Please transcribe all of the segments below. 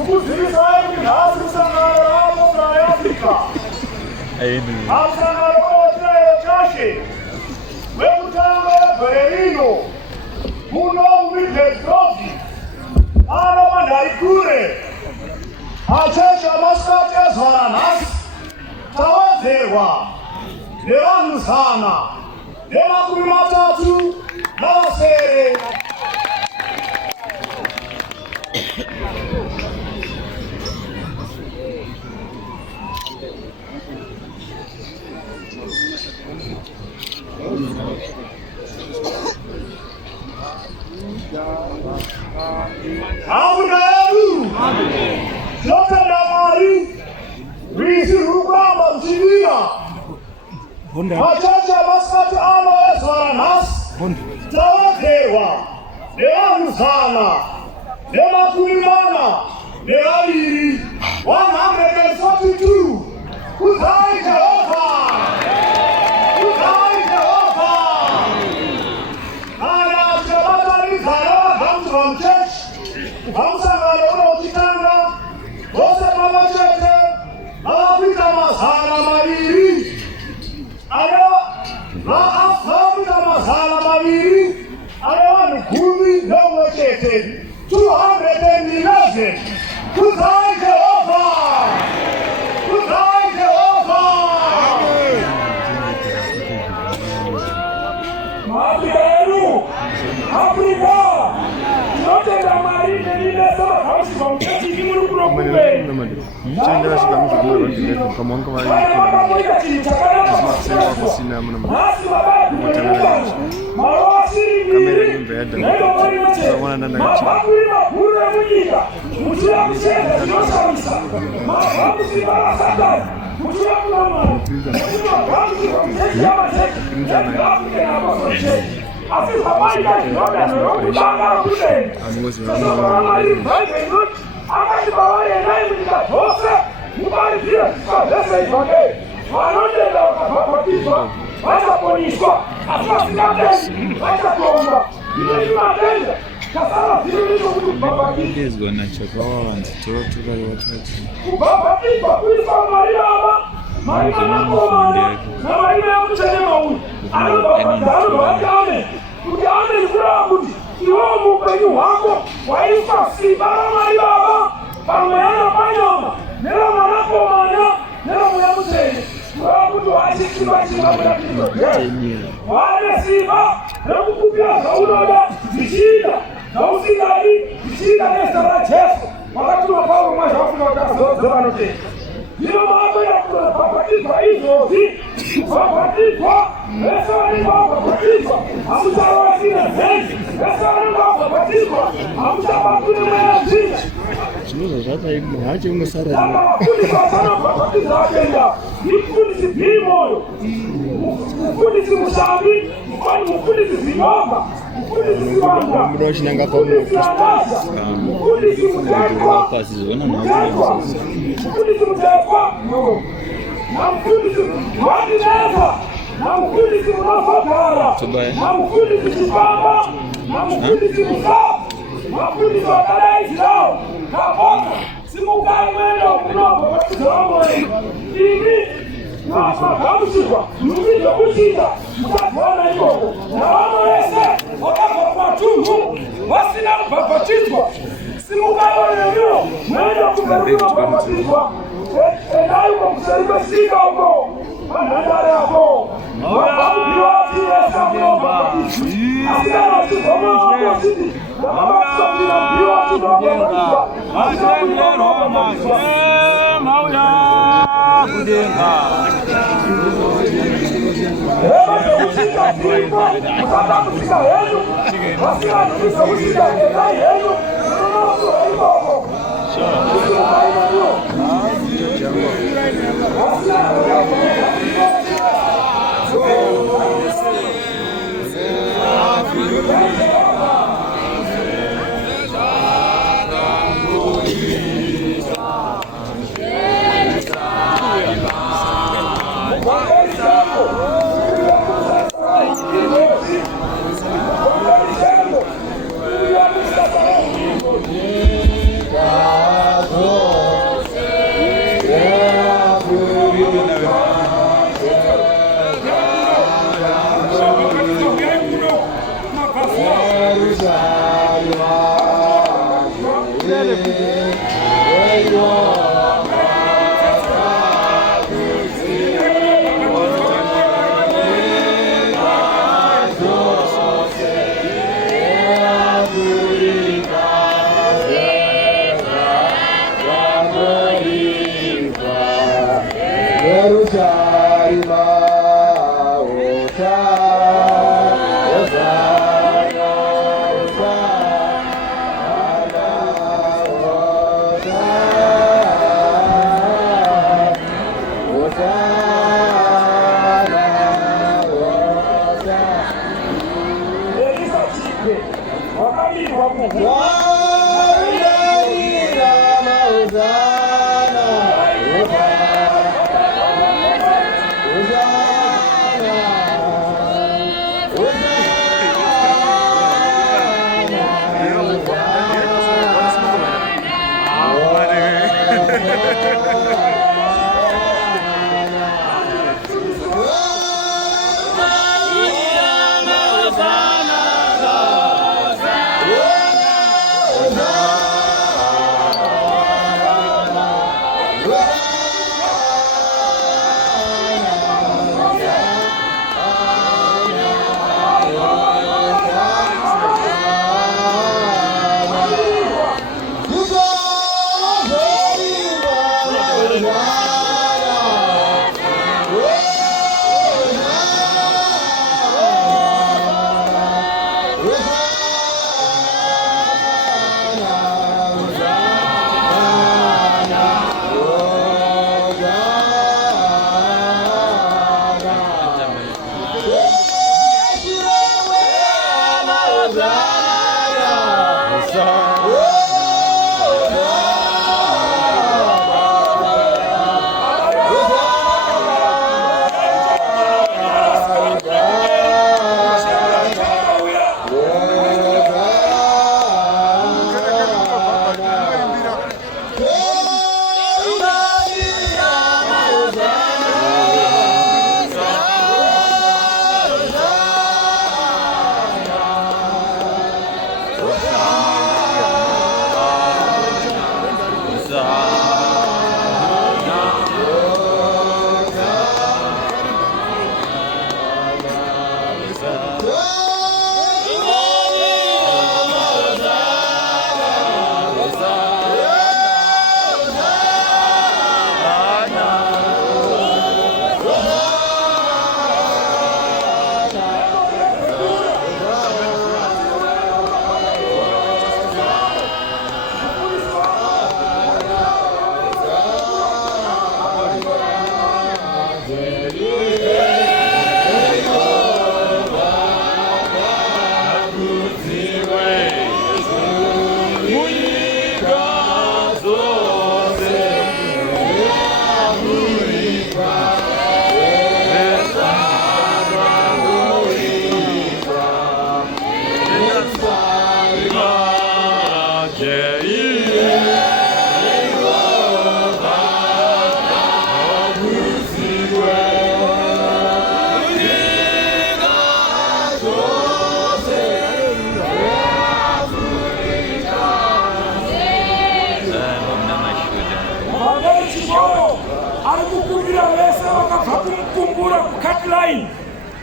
Ukuzivisa kuti nhasi kusangano ravo raafrika. Amusangano wechirevo chashe wekutanga weBerlino muno muMiddlesbrough ano mandarikure acheche amasikati ezvara nhasi tawedzerwa nevanhu 137. Abudaru, Jota Mari, Risi Rukamba Mchivira, Machacha Maskati Ano Eswara Nas, Tawakewa, Neanu Sana, Nemakuimana, Nealiri, 142, Kuzai Jehovah. Amusangano unochitanga vose pamwechete vavakuita 200 ane vavakuita 200 ane vanhu 10 neumwe chete 211. Kudzai Jehovha! Kudzai Jehovha! Maafrika yedu, Afrika tinotenda Mwari nenesa vakaushi vautati muri kuno kumberi. Mchenda shikamuzi kumwe vandilefu kamonga vari vakamoita chinhu chakanaka kusina muna nhasi vavakuiukanwa marova kamera nyumba yadha mabvakuri makuru emunyika muchira kushedza zvinoshamisa mabvakusimba rasatani muchira kuna Mwari muchimabvakukirwa muchechi yamateki eafrican apostolic asi zvabaita zvinoda zvinokutanga rokudenga sezvaMwari mubhaibheri akati pavari endai munyika dzose muparidze zvisikwa zvese izvake vanotenda vakabhabhatidzwa vachaponiswa asi vasingatendi vachatonga. Ndinoti matenda kasara zviri kuti kubhabhatidzwa kubhabhatidzwa kuiswa Mwari Baba, Mwari Mwanakomana naMwari Mweya Mutsvene anobhabhatidza anobvati amen kuti amen kureva kuti iwewe muupenyu hwako waiswa simba raMwari Baba pamweya napanyama neramwanakomana neraMweya Mutsvene kureva kuti wachichimba muratidzo Jesu wane simba rekukupira zvaunoda zvichiita zvausingadi zvichiita nezita raJesu wakatuma Pauro mwazvafuna kuti azodze vanotenda. Zvino maapera kubhabhatidzwa izvozvi kubhabhatidzwa vese vanenge vabhabhatidzwa hamuchavasina mhenzi vese vanenge vabhabhatidzwa hamuchabatwi nemweya nzvina zvinozva zvakaimwa hacho unosara vafundisi vasanobhabhatidza vatenda mufundisi bhimoyo mufundisi mushambi mufundisi zinovha mufundisi zivanga mufundisi anasa mufundisi mutekwa mufundisi mutekwa namufundisi vandineva namufundisi munozogara namufundisi chipamba namufundisi musafu mafundisi vakadaidzirawo kapona simukai mwenda ukunobva vatidzaamwari imi vamagamuchirwa nhumbi dzokuchita mutagwana ikoko navamwe vese vakabva kumatunhu vasina kubhabhatidzwa simukaiwanemiwo mwenda kumberi kunobhabhatidzwa endai uko kuseri kwesika uko panhandare yako vabvakubiwatiesa munobhabhatidzwa asinavachibvamawapositi vamavatsamira biwatinoabhabhatidzwa asinaaabhabhatidzwa Kusika ziko, kusaka kusika henu, wasika kusika kusika endai henu, unonosu haiboko. Kusika haina hiyo.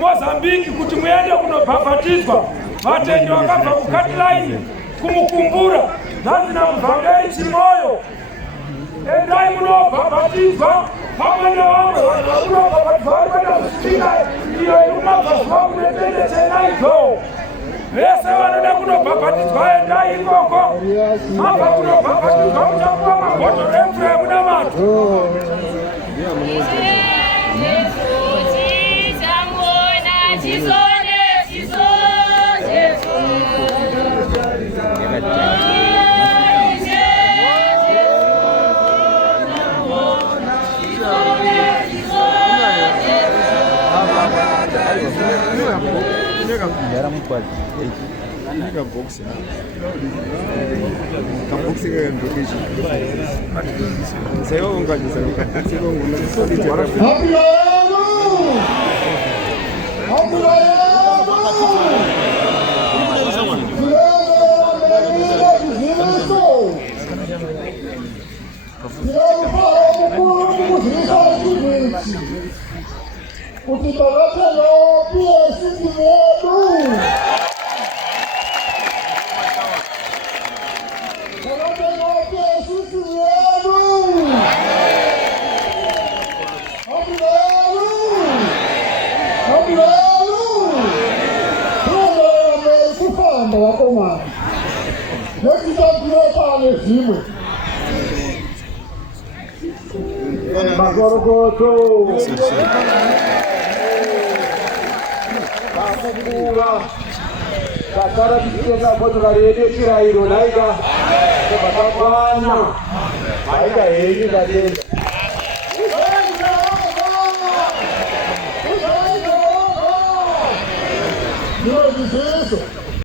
Mozambique kuti muende kunobhabhatizwa vatendi vakabva kuCaroline kumukumbura ndanzi namuvhangeri Chimoyo endai munobhabhatizwa pamwe nevamwe vanhu vakunobhabhatizwa vari kuenda kusvika iyo ikumabvazuva kunetende chenaidzo vese vanoda kunobhabhatizwa endai ikoko mabva kunobhabhatizwa muchapuwa mabhodhoro emvura yemunamato. Kakara kicheza moto karede chirairo naika bakakwana aika heri kadenda Não,